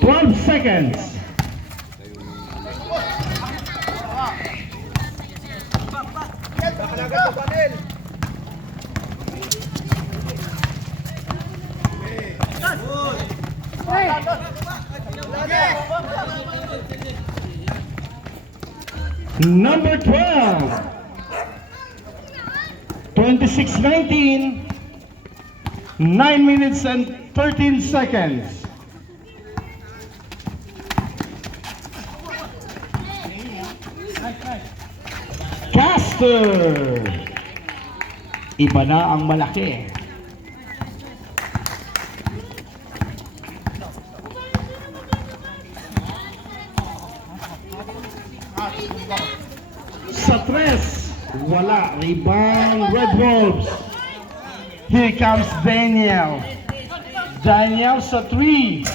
12 seconds. Number 12. 26-19. 9 minutes and 13 seconds. Caster. Iba na ang malaki. Sa 3, wala. Rebound, Red Wolves. Here comes Daniel. Daniel sa 3.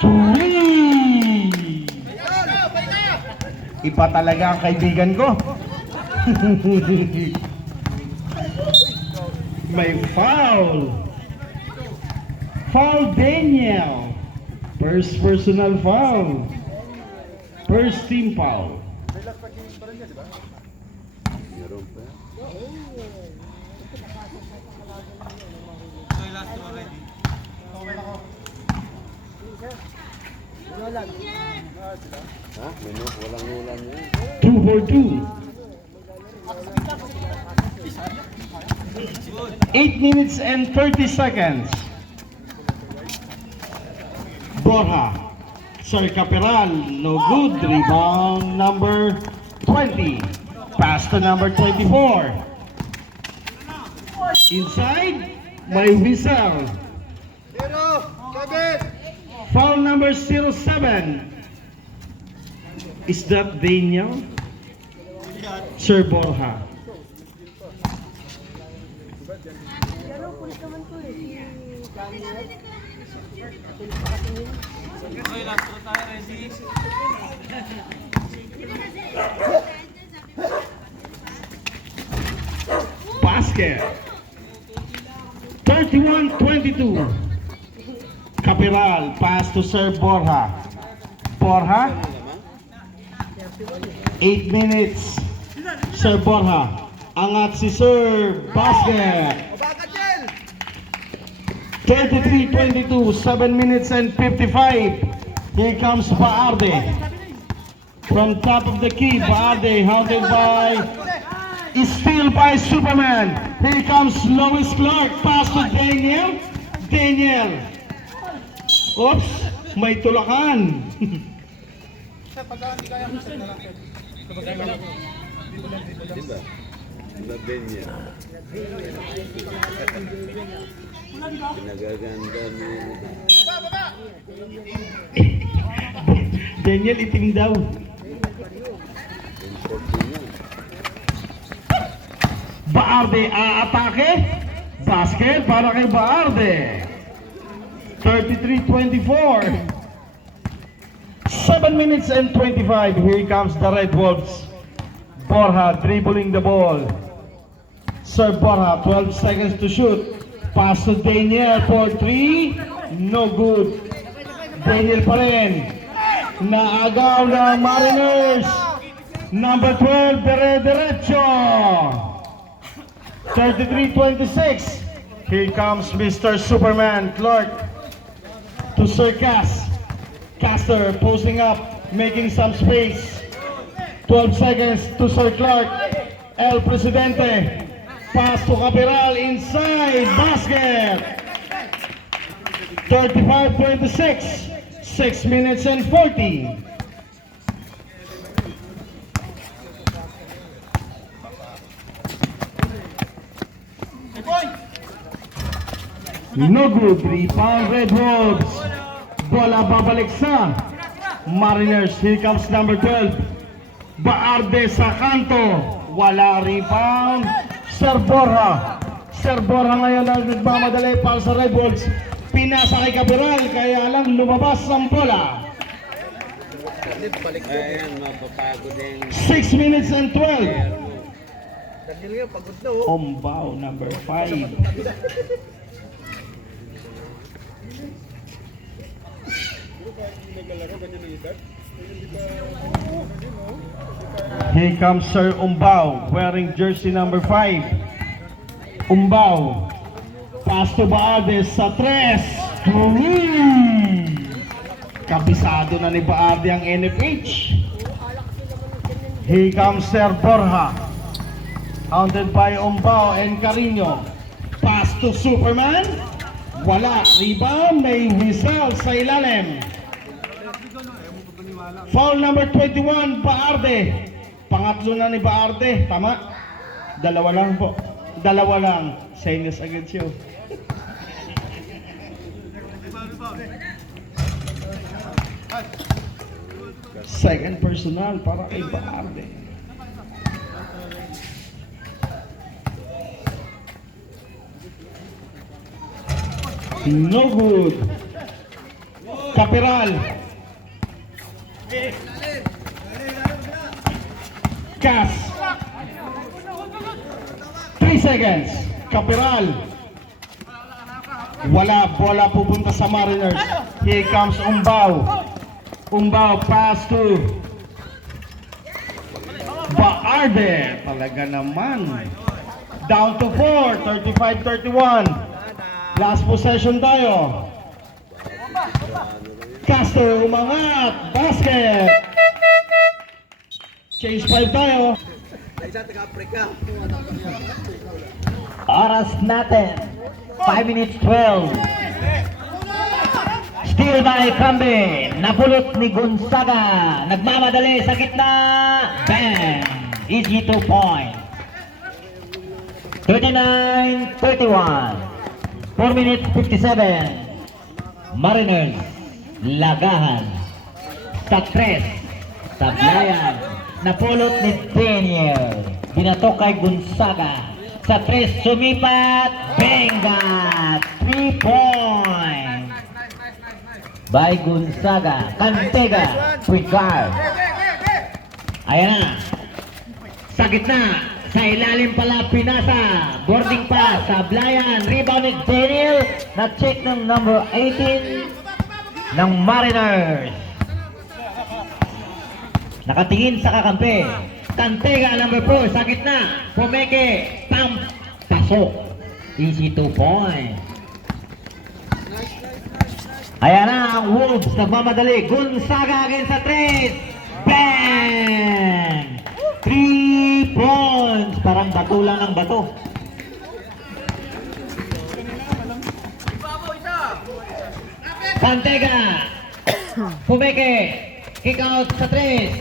3. Iba talaga ang kaibigan ko. May foul. Foul Daniel. First personal foul. First team foul. Ha? Minok, walang ulan yun. 2 for 2. 8 minutes and 30 seconds. Borja. Sir Caperal. No good. Rebound number 20. Pass to number 24. Inside. May whistle. Foul number 07. Is that Daniel? Sir Borja. Basket. 31-22. Capiral, pass to Sir Borja. Borja. 8 minutes. Sir Borja. Angat si Sir Basket. 33-22. 7 minutes and 55. Here comes Baarde. From top of the key, Baarde hounded by, is still by Superman. Here comes Lois Clark. Pass to Daniel. Daniel. Oops, may tulakan. Diba? Wala din yan. Pinagaganda mo. Daniel, itim daw. Baarde aatake. Basket para kay Baarde. 33-24. 7 minutes and 25. Here comes the Red Wolves. Borja dribbling the ball. Sir Borja, 12 seconds to shoot. Pass to Daniel for 3. No good. Daniel pa rin. Naagaw ng Mariners. Number 12, dire-diretso. 33-26. Here comes Mr. Superman Clark to Sir Cass. Caster posting up, making some space. 12 seconds to Sir Clark. El Presidente. Pass to Capiral inside. Basket. 35-26. 6 minutes and 40. No good. Rebound Red Wolves. Bola babalik sa Mariners. Here comes number 12. Baarde sa kanto. Wala rebound. Sir Borja. Sir Borja ngayon ang nagmamadali para sa Red Wolves. Pinasa kay Capiral, kaya lang lumabas ang bola. Ayan, mapapagod din. 6 minutes and 12. Ombaw, number 5. Here comes Sir Umbao, wearing jersey number 5. Umbao. Pass to Baarde sa 3. Kabisado na ni Baarde ang NFH. Here comes Sir Borja. Hounded by Umbao and Carino. Pass to Superman. Wala. Rebound. May whistle sa ilalim. Foul number 21, Baarde. Pangatlo na ni Baarde. Tama? Dalawa lang po. Dalawa lang. Senyos agad siya. Second personal para kay Baarde. No good. Capiral. Cas. 3 seconds. Capiral. Wala. Bola pupunta sa Mariners. Here comes Umbao. Umbao pass to Baarde. Talaga naman. Down to 4. 35-31. Last possession tayo. Castor umangat. Basket. Change 5 tayo. Oras natin, 5 minutes 12. Steal by Cambe, napulot ni Gonzaga. Nagmamadali sa gitna. Bang! Easy 2 point. 39-31. 4 minutes 57. Mariners, lagahan. Sa 3. Sablayan. Napulot ni Daniel. Binato kay Gonzaga. Sa 3, sumipat. Benga! 3 points. By Gonzaga. Cantega. Point guard. Ayan na. Sa gitna. Sa ilalim pala pinasa. Boarding pass. Sablayan. Rebound ni Daniel. Na-check ng number 18 ng Mariners. Nakatingin sa kakampi. Cantega number 4 sa gitna. Pumeke. Pump. Pasok. Easy 2 point. Ayan na ang Wolves. Nagmamadali. Gonzaga again sa 3. Bang! 3 points. Parang bato lang ng bato. Cantega. Pumeke. Kick out sa 3.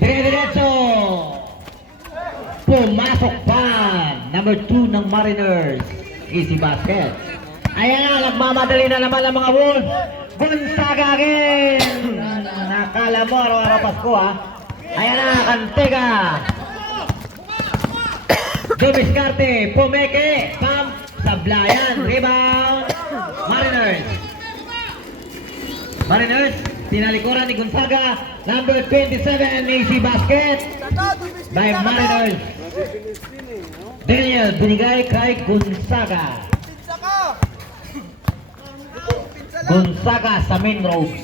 Dire-diretso. Pumasok pa. Number 2 ng Mariners. Easy basket. Ayan na, nagmamadali na naman ang mga Wolves. Gonzaga again. Nakala mo araw-araw Pasko ha. Ayan na, Cantega. Dumiscarte. Pumeke. Pump. Sablayan. Rebound. Mariners. Mariners. Tinalikuran ni Gonzaga. Number 27, easy basket by Mariners. Daniel, binigay kay Gonzaga. Gonzaga sa main road.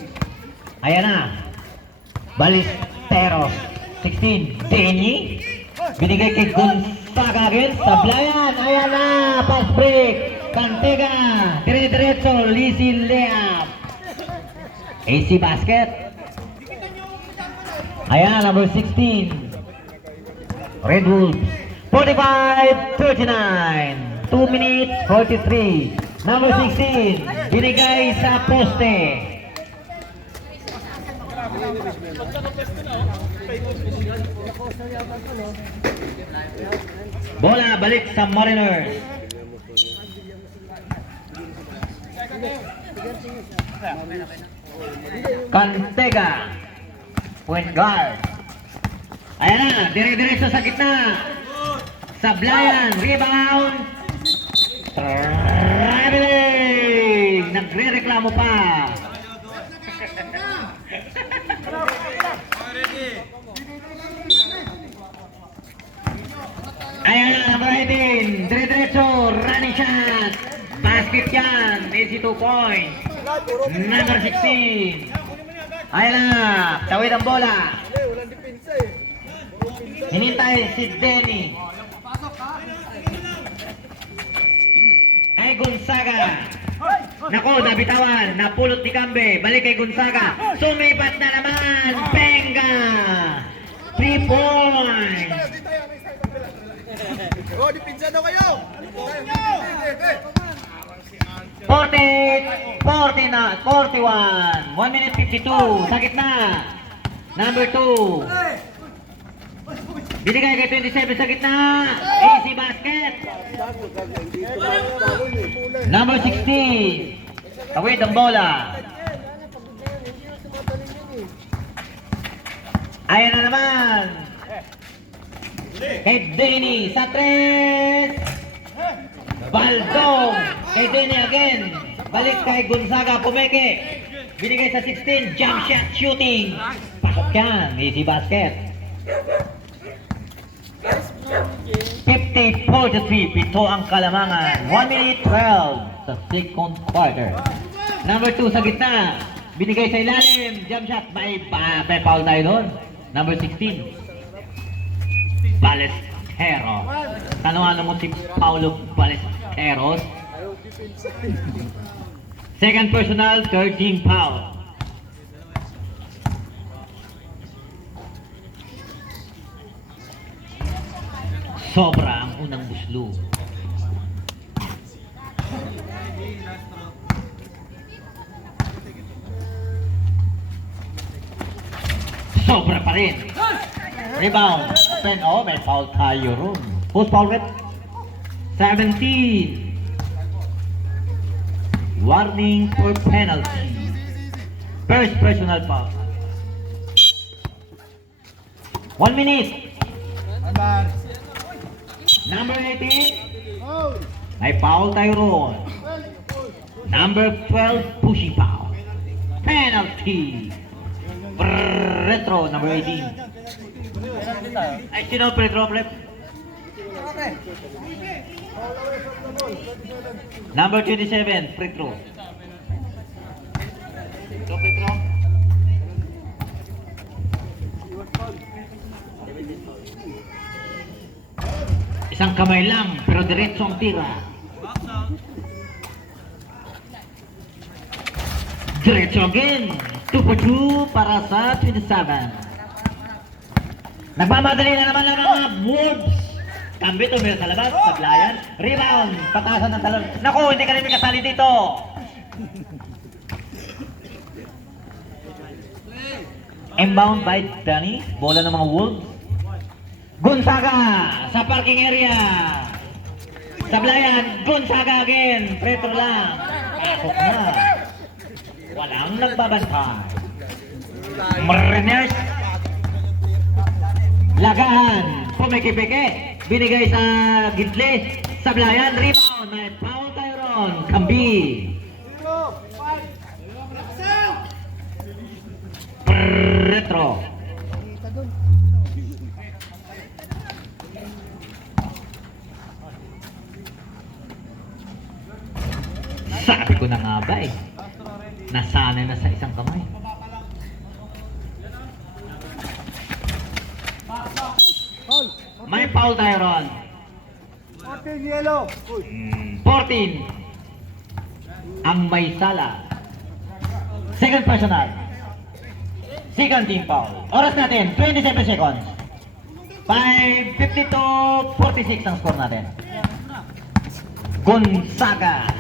Ayan na. Balisteros. 16, Denny. Binigay kay Gonzaga again. Sablayan. Ayan na. Pass break. Cantega. Dire-diretso. Lizzy layup. AC basket. Ayan, number 16. Red Wolves. 45-39. 2 minutes 43. Number 16. Binigay sa poste. Bola balik sa Mariners. Cantega. Point guard. Ayan na, dire-diretso sa gitna. Sablayan, rebound. Traveling. Nagre-reklamo pa. Ayan na, number 18. Dire-diretso, running shot. Basket yan, easy 2 points. Number 16. Ayan na, tawid ang bola. Hinintay si Denny. Ay Gonzaga. Nako, nabitawan, napulot ni Cambe. Balik kay Gonzaga. Sumipat na naman. Benga. 3 points. Oh, dipinsa daw kayo! 40 na, 41. 1 minute 52. Sa gitna. Number 2. Binigay kay 27 sa gitna. Easy basket. Number 16. Tawid ang bola. Ayan na naman. Kay Denny sa 3. Baldong. Kay Denny again. Balik kay Gonzaga. Pumeke. Binigay sa 16. Jump shot shooting. Pasok yan. Easy basket. 50-43. Pito ang kalamangan. 1 minute 12 sa second quarter. Number 2 sa gitna. Binigay sa ilalim. Jump shot. May foul tayo doon. Number 16. Balesteros. Tanungan mo si Paulo Balesteros. Second personal, 13 foul. Sobra ang unang buslo. Sobra pa rin. Rebound. Open. Oh, may foul tayo ron. Who's foul rep? 17. Warning for penalty. First personal foul. 1 minute. Number 18. May foul tayo ron. Number 12, pushing foul. Penalty. Retro, number 18. Ay, sino Pedro Rep? Number 27, Pedro. Pedro. Isang kamay lang, pero diretso ang tira. Diretso again. 2 for 2 para sa 27. Nagmamadali na naman ang mga Wolves. Cambe tumira sa labas, Sablayan. Rebound, patasan ng talon. Naku, hindi ka rin kasali dito. Inbound by Danny. Bola ng mga Wolves. Gonzaga sa parking area. Sablayan, Gonzaga again. Preto lang. Pasok na. Walang nagbabantay. Mariners. Lagahan. Pumiki-piki. Binigay sa Gidle. Sablayan, rebound. May foul tayo ron. Kambi. Retro. Sabi ko na nga ba eh. Nasanay na sa isang kamay. May foul tayo ron. 14 yellow. 14. Ang may sala. Second personal. Second team foul. Oras natin, 27 seconds. 5:50 to 46 ang score natin. Gonzaga.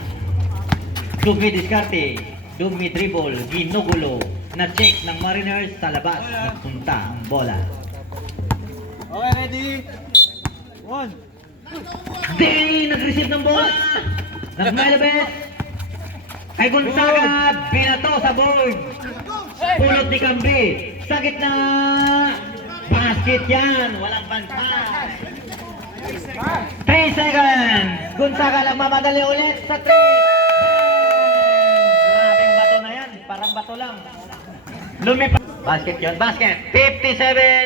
Dumi diskarte. Dumi dribble. Ginugulo. Na-check ng Mariners sa labas. Nagpunta ang bola. Okay, ready? 1. Denny nag-receive ng bola. Nag-melabet. Kay Gonzaga. Binato sa board. Pulot ni Cambe. Sa gitna. Basket yan. Walang bantay. 3 seconds. Gonzaga lang mamadali ulit sa 3. Grabing bato na yan. Parang bato lang. Lumipat. Basket yun. Basket. 57.